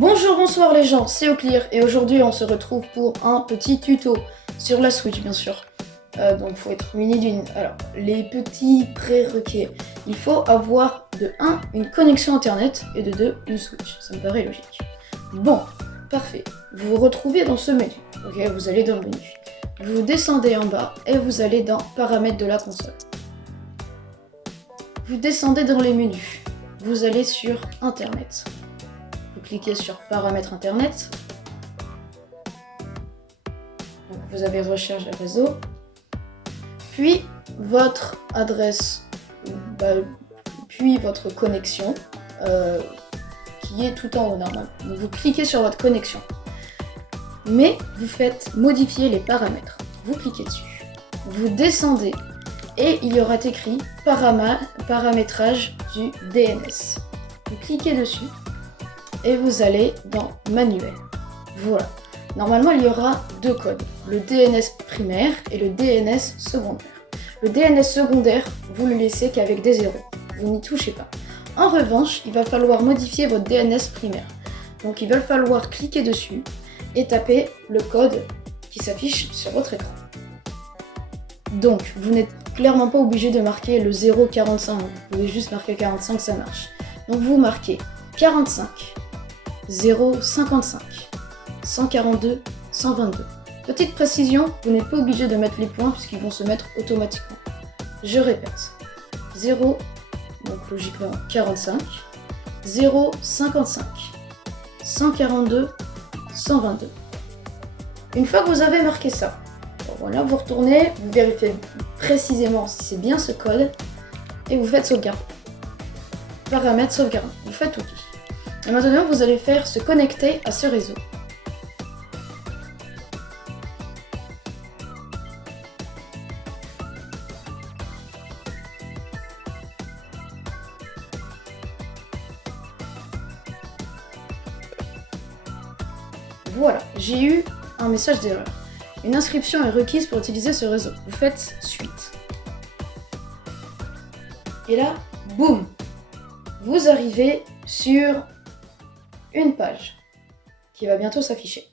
Bonjour, bonsoir les gens, c'est Oclear et aujourd'hui on se retrouve pour un petit tuto sur la Switch bien sûr. Donc il faut être muni d'une... Alors, les petits prérequis. Il faut avoir de 1 une connexion internet et de 2 une Switch. Ça me paraît logique. Bon, parfait. Vous vous retrouvez dans ce menu. Ok, vous allez dans le menu. Vous descendez en bas et vous allez dans paramètres de la console. Vous descendez dans les menus. Vous allez sur internet. Vous cliquez sur paramètres internet. Donc vous avez recherche de réseau. Puis votre adresse, puis votre connexion, qui est tout en haut normalement. Donc vous cliquez sur votre connexion. Mais vous faites modifier les paramètres. Vous cliquez dessus. Vous descendez et il y aura écrit paramétrage du DNS. Vous cliquez dessus et vous allez dans manuel. Voilà. Normalement, il y aura 2 codes, le DNS primaire et le DNS secondaire. Le DNS secondaire, vous le laissez qu'avec des zéros. Vous n'y touchez pas. En revanche, il va falloir modifier votre DNS primaire. Donc, il va falloir cliquer dessus et taper le code qui s'affiche sur votre écran. Donc, vous n'êtes clairement pas obligé de marquer le 045. Vous pouvez juste marquer 45, ça marche. Donc, vous marquez 45 055 142 122. Petite précision, vous n'êtes pas obligé de mettre les points puisqu'ils vont se mettre automatiquement. Je répète. 0, donc logiquement 45, 0, 55, 142, 122. Une fois que vous avez marqué ça, voilà, vous retournez, vous vérifiez précisément si c'est bien ce code et vous faites sauvegarde. Paramètres sauvegarde, vous faites OK. Et maintenant, vous allez faire se connecter à ce réseau. Voilà, j'ai eu un message d'erreur. Une inscription est requise pour utiliser ce réseau. Vous faites suite. Et là, boum, vous arrivez sur une page qui va bientôt s'afficher.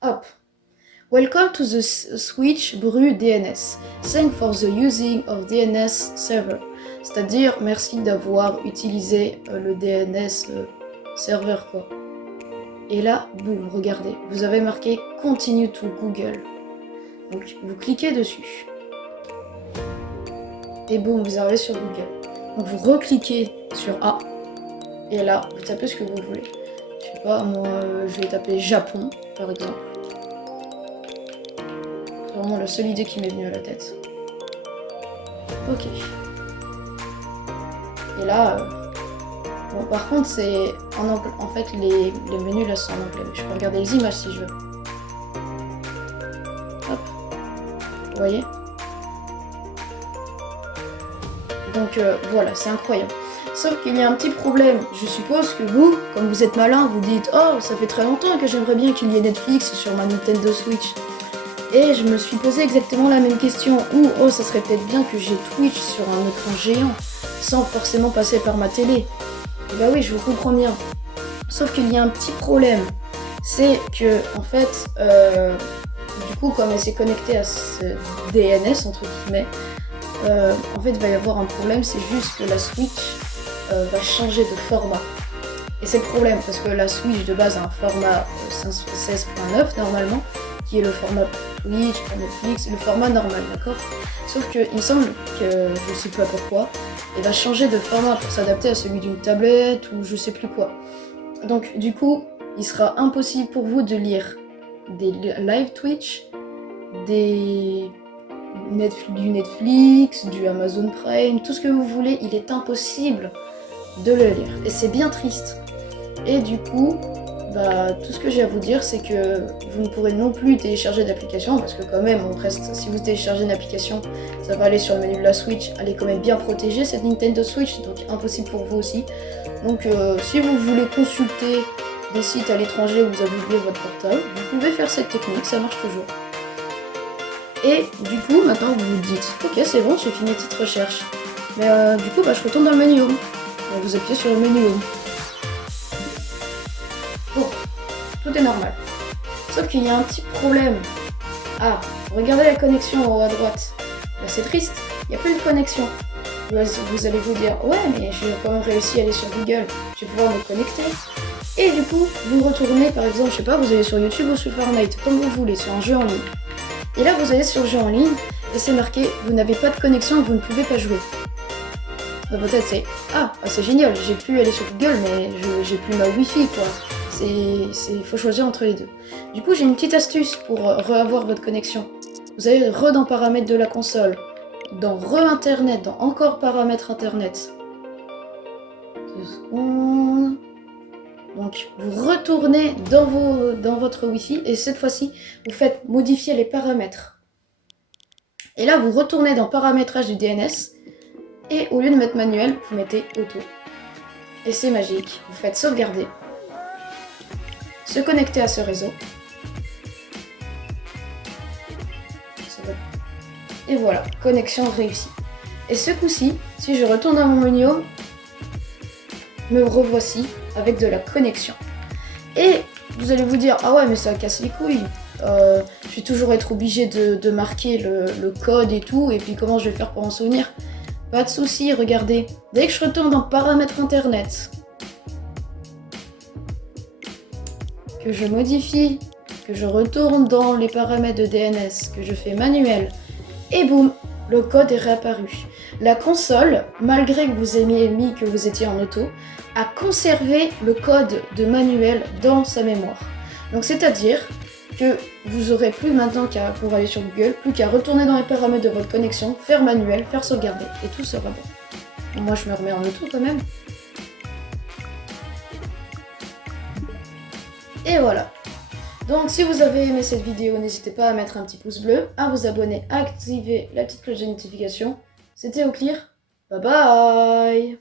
Hop. Welcome to the Switch Bru DNS. Thanks for the using of DNS server. C'est-à-dire, merci d'avoir utilisé le DNS serveur quoi. Et là, boum, regardez, vous avez marqué Continue to Google. Donc, vous cliquez dessus. Et boum, vous arrivez sur Google. Donc, vous recliquez sur A. Et là, vous tapez ce que vous voulez. Je sais pas, moi, je vais taper Japon, par exemple. C'est vraiment la seule idée qui m'est venue à la tête. Ok. Et là... Bon, par contre, c'est en anglais. En fait, les menus là sont en anglais. Mais je peux regarder les images si je veux. Hop. Vous voyez? Donc voilà, c'est incroyable. Sauf qu'il y a un petit problème. Je suppose que vous, comme vous êtes malin, vous dites « Oh, ça fait très longtemps que j'aimerais bien qu'il y ait Netflix sur ma Nintendo Switch. » Et je me suis posé exactement la même question. Ou « Oh, ça serait peut-être bien que j'ai Twitch sur un écran géant, sans forcément passer par ma télé. » Et bah oui, je vous comprends bien. Sauf qu'il y a un petit problème. C'est que, en fait, du coup, comme elle s'est connectée à ce DNS, entre guillemets, en fait, il va y avoir un problème. C'est juste que la Switch va changer de format. Et c'est le problème, parce que la Switch de base a un format 16.9 normalement, qui est le format Twitch, pour Netflix, le format normal, d'accord? Sauf que, il me semble que, je sais pas pourquoi, elle va changer de format pour s'adapter à celui d'une tablette ou je sais plus quoi. Donc du coup, il sera impossible pour vous de lire des live Twitch, du Netflix, du Amazon Prime, tout ce que vous voulez, il est impossible de le lire. Et c'est bien triste. Et du coup, tout ce que j'ai à vous dire, c'est que vous ne pourrez non plus télécharger d'application, parce que quand même, on reste, si vous téléchargez une application, ça va aller sur le menu de la Switch, elle est quand même bien protégée, cette Nintendo Switch, donc impossible pour vous aussi. Donc si vous voulez consulter des sites à l'étranger où vous avez oublié votre portable, vous pouvez faire cette technique, ça marche toujours. Et du coup, maintenant vous vous dites, ok c'est bon, j'ai fini petite recherche. Mais du coup, je retourne dans le menu Home. Donc, vous appuyez sur le menu Home. tout est normal. Sauf qu'il y a un petit problème. Ah, regardez la connexion en haut à droite. Là, c'est triste, il n'y a plus de connexion. Vous allez vous dire, ouais, mais j'ai quand même réussi à aller sur Google, je vais pouvoir me connecter. Et du coup, vous retournez, par exemple, je sais pas, vous allez sur YouTube ou sur Fortnite, comme vous voulez, sur un jeu en ligne. Et là, vous allez sur jeu en ligne, et c'est marqué, vous n'avez pas de connexion, vous ne pouvez pas jouer. Dans votre tête, c'est, ah, c'est génial, j'ai pu aller sur Google, mais j'ai plus ma Wi-Fi, quoi. Il faut choisir entre les deux. Du coup, j'ai une petite astuce pour re-avoir votre connexion. Vous allez dans paramètres de la console, dans re-internet, dans encore paramètres internet. 2 secondes. Donc, vous retournez dans votre Wi-Fi et cette fois-ci, vous faites modifier les paramètres. Et là, vous retournez dans paramétrage du DNS et au lieu de mettre manuel, vous mettez auto. Et c'est magique. Vous faites sauvegarder, se connecter à ce réseau. Et voilà, connexion réussie. Et ce coup-ci, si je retourne dans mon menu home, me revoici avec de la connexion. Et vous allez vous dire, ah ouais, mais ça casse les couilles. Je vais toujours être obligé de marquer le code et tout, et puis comment je vais faire pour en souvenir? Pas de souci, regardez. Dès que je retourne dans paramètres internet, que je modifie, que je retourne dans les paramètres de DNS, que je fais manuel, et boum, le code est réapparu. La console, malgré que vous ayez mis que vous étiez en auto, a conservé le code de manuel dans sa mémoire. Donc c'est-à-dire que vous aurez plus maintenant qu'à, pour aller sur Google, plus qu'à retourner dans les paramètres de votre connexion, faire manuel, faire sauvegarder, et tout sera bon. Moi je me remets en auto quand même. Et voilà. Donc si vous avez aimé cette vidéo, n'hésitez pas à mettre un petit pouce bleu, à vous abonner, à activer la petite cloche de notification. C'était Auclair. Bye bye.